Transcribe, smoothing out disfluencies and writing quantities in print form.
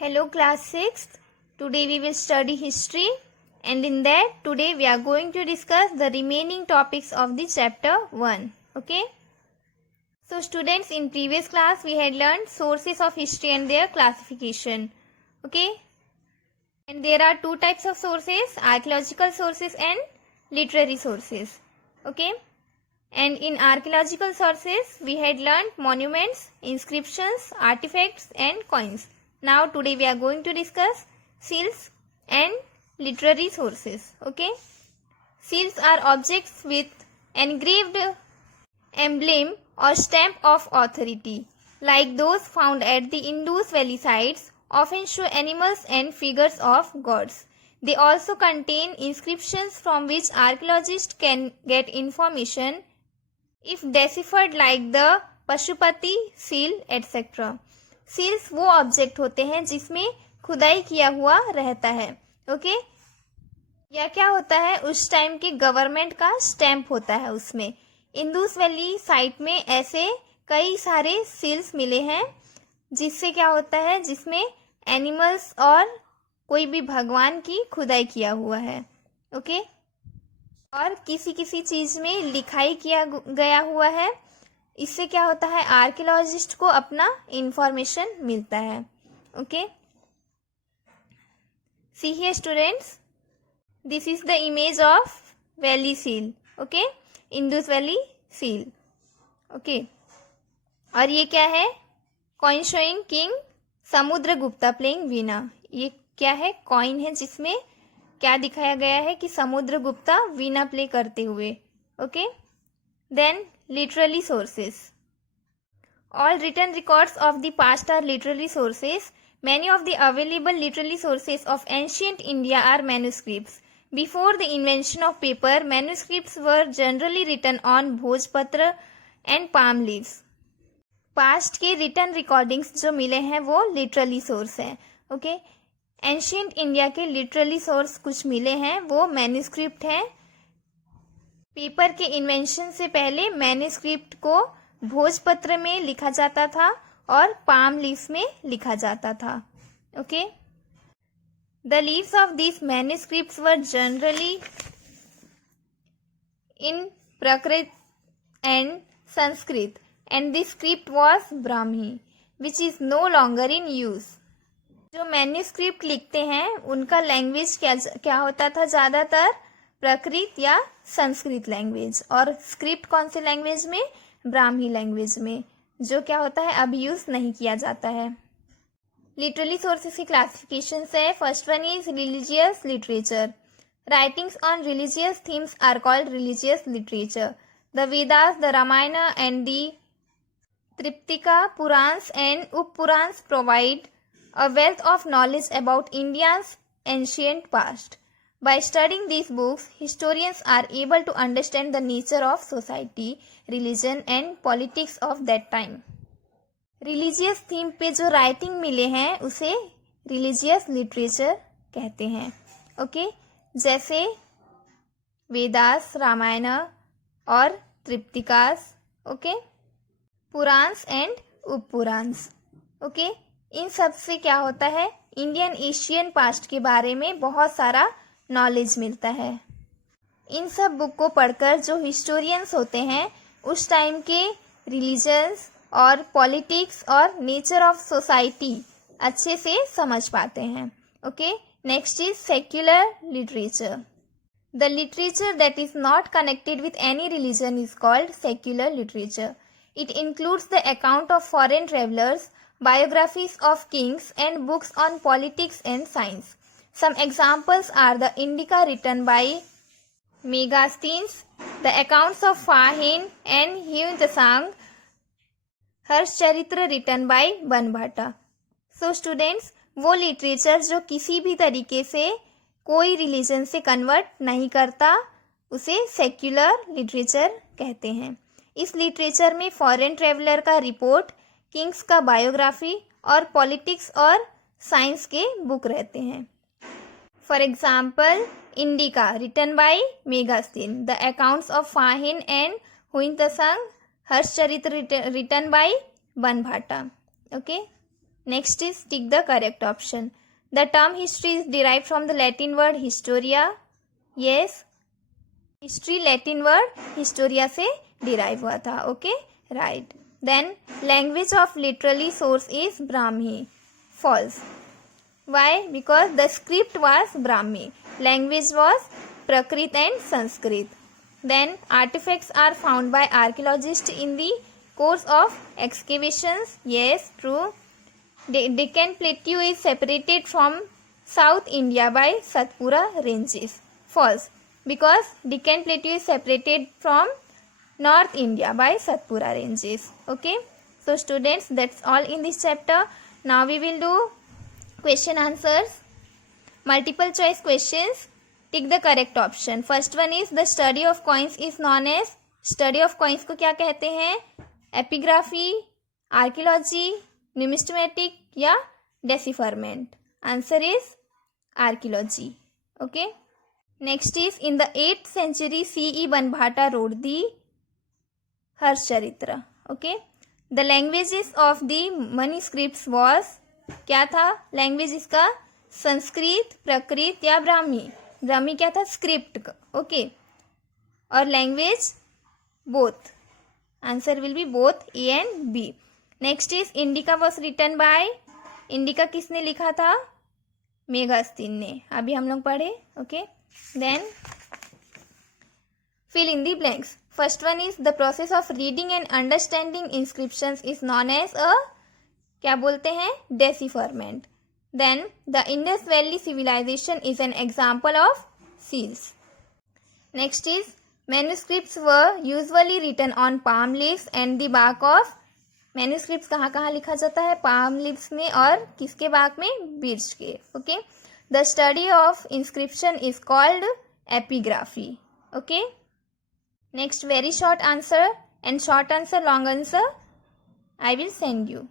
Hello class 6th. Today we will study history, and in that today we are going to discuss the remaining topics of the chapter 1. Okay. So students, in previous class we had learned sources of history and their classification. Okay. And there are two types of sources, archaeological sources and literary sources. Okay. And in archaeological sources we had learned monuments, inscriptions, artifacts and coins. Now today we are going to discuss seals and literary sources. Okay. Seals are objects with engraved emblem or stamp of authority, like those found at the Indus Valley sites, often show animals and figures of gods. They also contain inscriptions from which archaeologists can get information if deciphered, like the Pashupati seal etcetera. Seals वो object होते हैं जिसमें खुदाई किया हुआ रहता है. ओके. या क्या होता है, उस टाइम के गवर्नमेंट का स्टैंप होता है उसमें. इंदुस वैली साइट में ऐसे कई सारे सील्स मिले हैं जिससे क्या होता है, जिसमें एनिमल्स और कोई भी भगवान की खुदाई किया हुआ है. ओके. और किसी किसी चीज में लिखाई किया गया हुआ है. इससे क्या होता है, आर्कियोलॉजिस्ट को अपना इंफॉर्मेशन मिलता है. Okay. See here students, this is the image of valley seal. Okay. Indus valley seal. Okay. और ये क्या है, coin showing king Samudragupta playing veena. ये क्या है, कॉइन है जिसमें क्या दिखाया गया है कि समुद्रगुप्ता वीणा प्ले करते हुए. Okay. Then literary sources. All written records of the past are literary sources. Many of the available literary sources of ancient India are manuscripts. Before the invention of paper, manuscripts were generally written on bhojpatra and palm leaves. Past के return recordings जो मिले हैं वो literally source हैं. Okay. Ancient India के literally source कुछ मिले हैं, वो मैन्युस्क्रिप्ट हैं. पेपर के इन्वेंशन से पहले मैन्युस्क्रिप्ट को भोजपत्र में लिखा जाता था और पाम लीव्स में लिखा जाता था. Okay. The leaves of this manuscripts were generally in Prakrit and Sanskrit, and this script was Brahmi which is no longer in use. जो मैन्युस्क्रिप्ट लिखते हैं उनका लैंग्वेज क्या होता था, ज़्यादातर प्राकृत या संस्कृत लैंग्वेज, और स्क्रिप्ट कौन से लैंग्वेज में, ब्राह्मी लैंग्वेज में, जो क्या होता है अब यूज नहीं किया जाता है. लिटररी सोर्सेस की क्लासिफिकेशन है. First one is religious literature. Writings on religious themes are called religious literature. The Vedas, the Ramayana and the Tripitaka, Puranas and Upapuranas provide a wealth of knowledge about India's ancient past. By studying these books, historians are able to understand the nature of society, religion and politics of that time. Religious theme पे जो राइटिंग मिले हैं उसे religious literature कहते हैं. ओके. जैसे वेदास, रामायण और त्रिपिटकास. ओके. पुराण्स एंड उपपुराण्स. ओके. इन सब से क्या होता है, इंडियन एशियन पास्ट के बारे में बहुत सारा नॉलेज मिलता है. इन सब बुक को पढ़कर जो हिस्टोरियंस होते हैं उस टाइम के रिलीजन्स और पॉलिटिक्स और नेचर ऑफ सोसाइटी अच्छे से समझ पाते हैं. Okay. Next is secular literature. The literature that is not connected with any religion is called secular literature. It includes the account of foreign travellers, biographies of kings and books on politics and science. Some examples are the Indica written by Megasthenes, the accounts of Fahin and Humayun, Harshacharita written by बनभाटा. So students, वो लिटरेचर जो किसी भी तरीके से कोई रिलीजन से कन्वर्ट नहीं करता उसे सेक्युलर लिटरेचर कहते हैं. इस लिटरेचर में फॉरेन ट्रेवलर का रिपोर्ट, किंग्स का बायोग्राफी और पॉलिटिक्स और साइंस के बुक रहते हैं. For example, Indica written by Megasthenes, the accounts of Fahien and Humayun, Harshacharita written by Banabhatta. Okay. Next is tick the correct option. The term history is derived from the Latin word historia. Yes, history Latin word historia से derive हुआ था. Okay, right. Then language of literary source is Brahmi. False. Why? Because the script was Brahmi. Language was Prakrit and Sanskrit. Then artifacts are found by archaeologists in the course of excavations. Yes, true. Deccan Plateau is separated from South India by Satpura ranges. False. Because Deccan Plateau is separated from North India by Satpura ranges. Okay. So students, that's all in this chapter. Now we will do question answers. Multiple choice questions. Tick the correct option. First one is the study of coins is known as. Study of coins को क्या कहते हैं? Epigraphy, archaeology, numismatic या decipherment. Answer is archaeology. Okay. Next is in the 8th century CE Banbhata wrote the Harshcharitra. Okay. The languages of the manuscripts was क्या था? लैंग्वेज इसका संस्कृत, प्रकृत या ब्राह्मी. ब्राह्मी क्या था? स्क्रिप्ट. ओके. और language both. Answer will be both A and B. Next is Indica was written by. Indica किसने लिखा था? मेगास्तीन ने. अभी हम लोग पढ़े. Okay. Then fill in the blanks. First one is the process of reading and understanding inscriptions is known as a क्या बोलते हैं? Decipherment. Then the Indus Valley civilization is an example of seals. Next is manuscripts were usually written on palm leaves and the bark of. manuscripts कहाँ कहाँ लिखा जाता है? palm leaves में और किसके bark में? birch के. Okay. The study of inscription is called epigraphy. Okay. Next very short answer and short answer long answer I will send you.